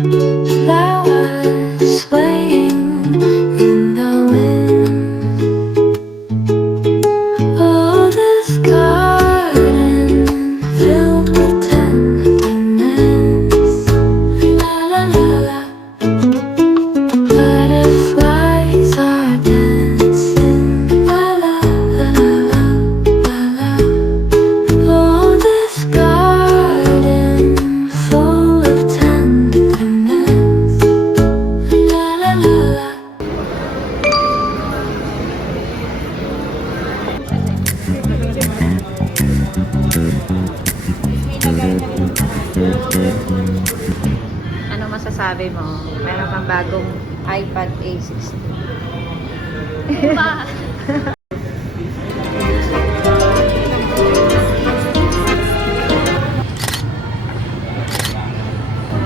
Flowers swaying in the wind. Oh, this garden filled with tenderness. La la la la. Butterflies are dancing. La la la la la la. Oh, this garden full of tenderness. La la la la. Ano masasabi mo? Meron kang bagong iPad A16. Pa.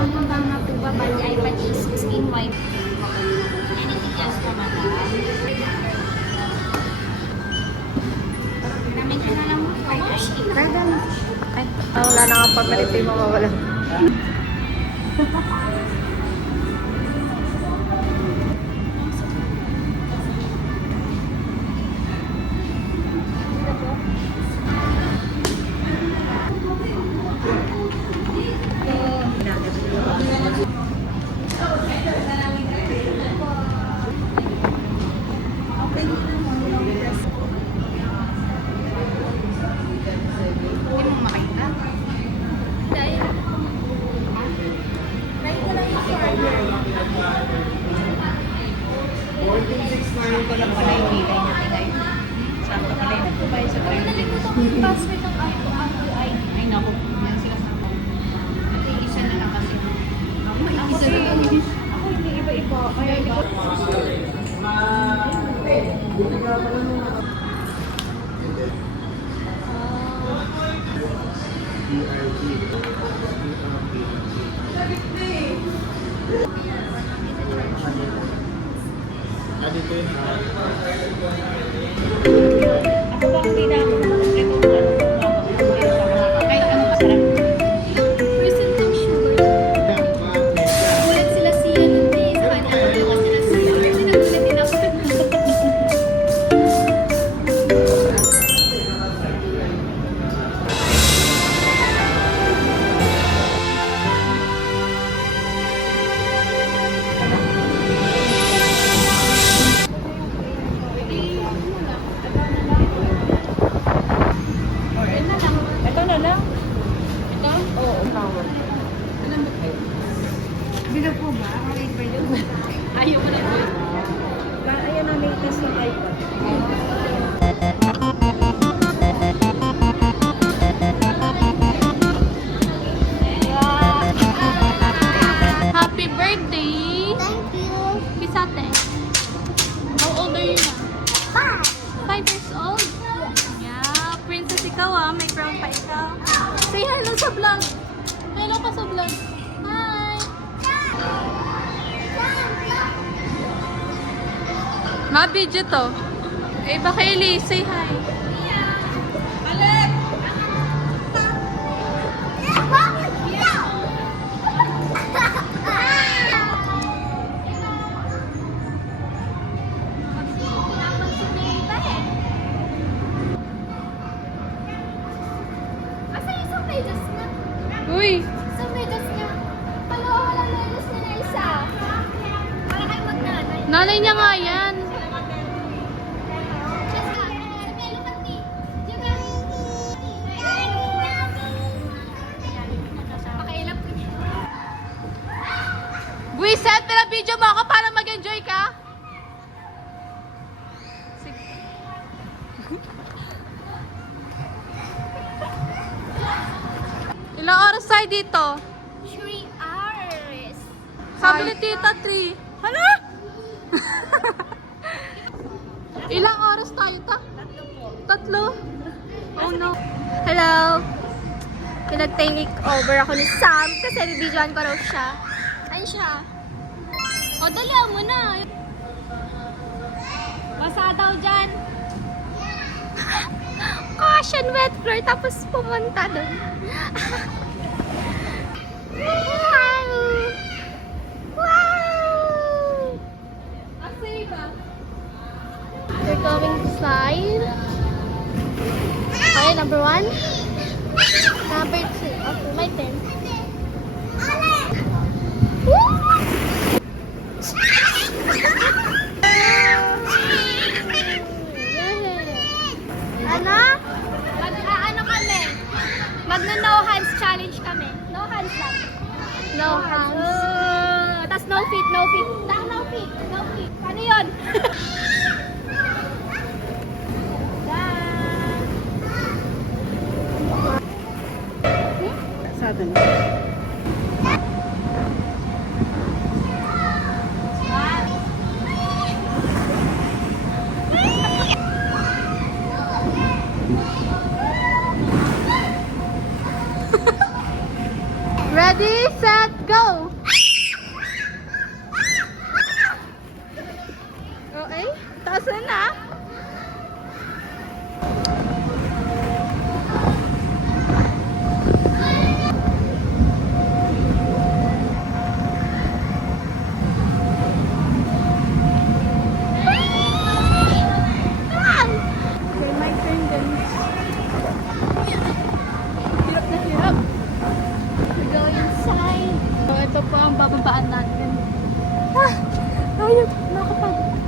Ang mga po ba ba ni iPad 16 white? Anything else pa ba? Namin ka na lang mo. Pwede na. Ay, wala na nga pagmalit. Di mo mawala. Hindi mo makita. Dahil. Try ko lang yung order. 1469 ko lang pala yung nilay natin ngayon. Saan ka pala yung nagpapay sa Ay, nalimutan ko yung password ng Apple ID. Ay, naku. Yan sila sa ako. Ito yung isa na lang kasi. Ako din. Ako hindi iba-iba. Kaya hindi ko. Ako ba ang bida ako? Ito, kahit ano masarap. Percent ng sugar. Nagulat sila siya nung day. Sa kanya nagulat sila siya. Kasi nagulat din ako. Ito na lang. Ito? Oo, flower. Bila po ba? Rate ba yun? Ayaw mo na po. Ayan ang latest ng iPad. Happy birthday! Thank you! Bisate. How old are you now? 5 years old? Yeah. Princess ikaw may crown pa ikaw. Say hello sa vlog. Hello ka sa vlog. Hi! Ma-video to. Eh, baka Elise, say hi. Asa yung sa pages niya? Uy! Sa pages niya? Palawa lang pages niya na isa. Para kayo magnanay. Nanay niya nga yan. Buiset, pina-video mo ako para mag-enjoy ka? Sige. Ilang oras tayo dito? 3 hours. Sabi ni Tita 3. Hala? Ilang oras tayo ta? Tatlo? Oh no. Hello. Pinag-take over ako ni Sam kasi bibidyoan ko raw siya. Ayun siya. O, dali mo na. Basa daw dyan. Caution wet floor tapos pumunta doon. side. Okay, number 1. Number 2. Okay, my turn. Ano? Ano kami? Magno-no hands challenge kami. No hands lang. No hands. Tas no feet, no feet. No feet, no feet. Ano yun? Sa atin. Ready, set, go! Okay, taas na. Okay, my turn then. Hirap na hirap. We go inside. So, ito po ang bababaan natin. Ayun, nakapagod.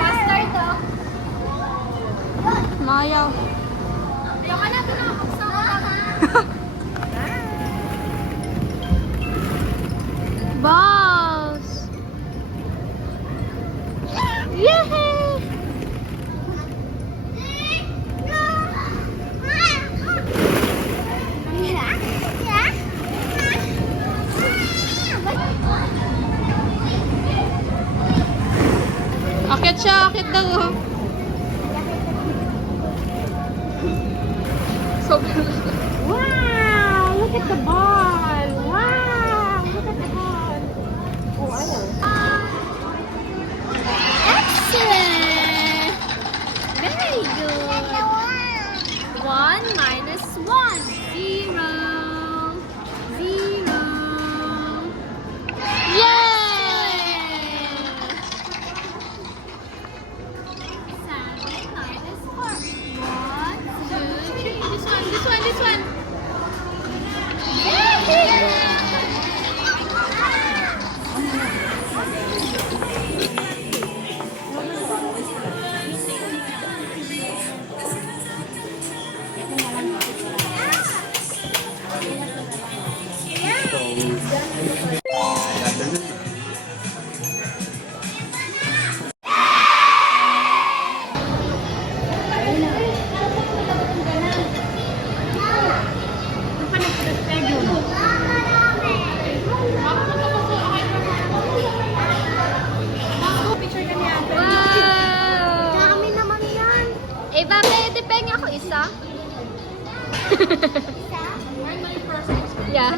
Faster to. Mayaw. Ayoko na ito nakapagsa. Balls! Yay! Akit siya, akit daw. So, wow! Look at the ball! Wow! Look at the ball! Oh, ayaw. Excellent! Very good! 1 minus 1. 0. 0. Yay! 7 minus 4. 1, 2, 3. This one, this one, this one. Wow! Dami naman yan. Eh, bakit? Depende ako isa. Yeah.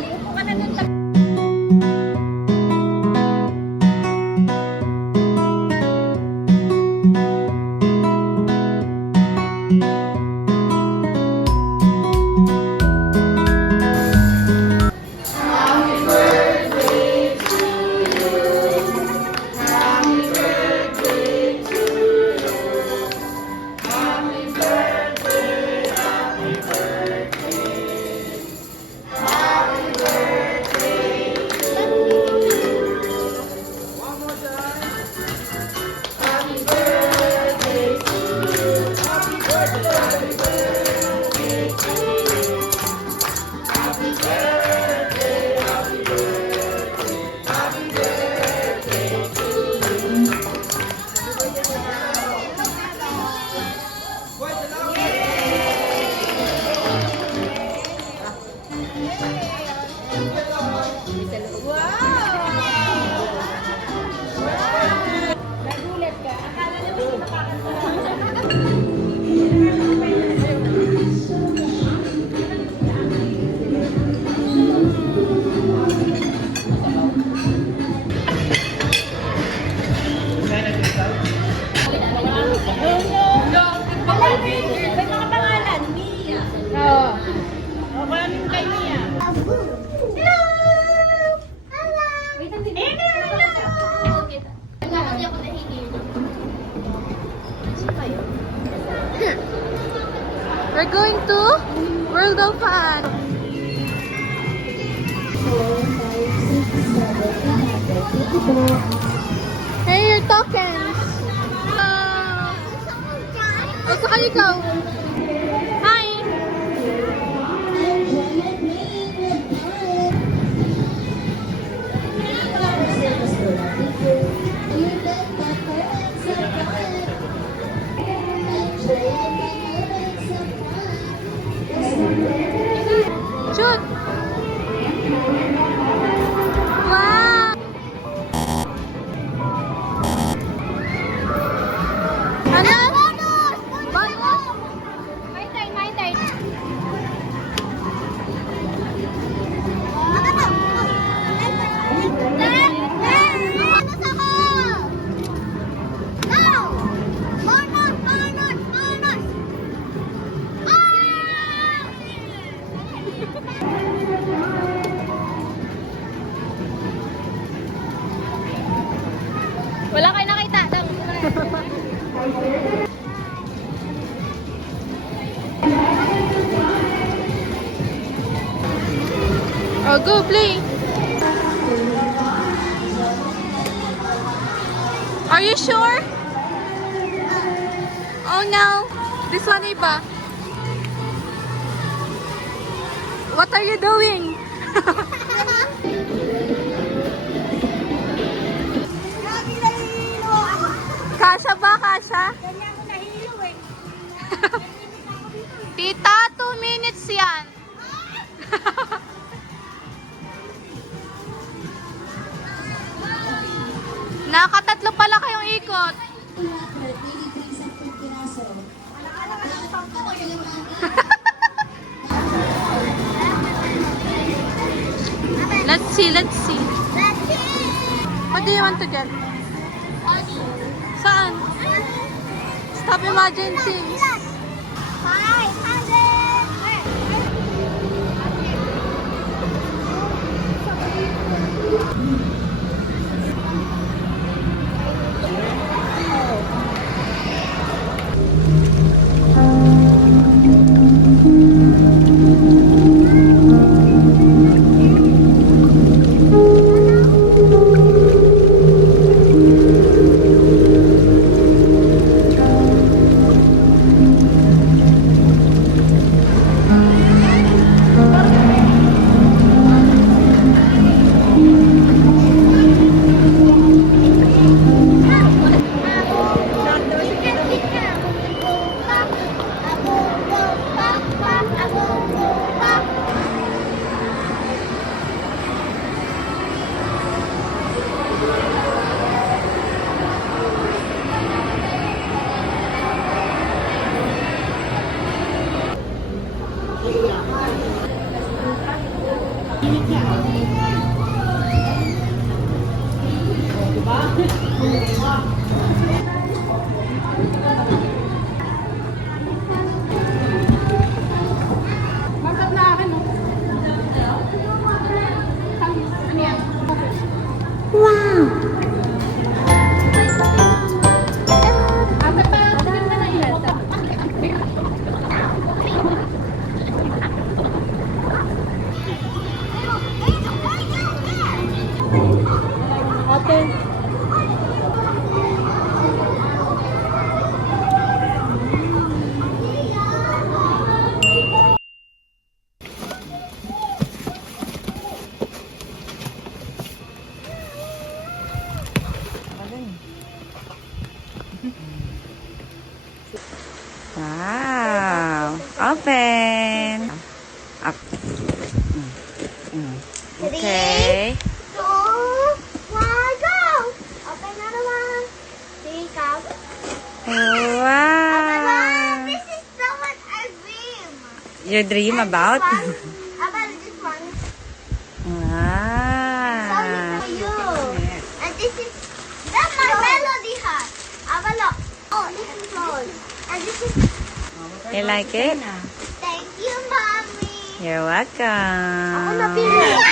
We're going to World of Fun. Hey, your tokens. Oh, saka ikaw. Hi. Shoot. Wow. Ano? Bonus. My turn. Wala kayo nakita. Oh, go play. Are you sure? Oh no. This one iba. What are you doing? Kasha ba? Kasha? Tita, 2 minutes yan. Nakatatlo pala kayong ikot. Let's see. What do you want to get? Saan? Stop imagining things. Wow. Open. Up. Okay. 2, 1, go! Open another one. Take out. Open one. Wow. This is so what I dream. Your dream about? About this one. Wow. Sorry for you. And this is that's my melody hat. Abalo. Oh, this is yours. And this is. You like it? Thank you, mommy. You're Ako welcome. napili.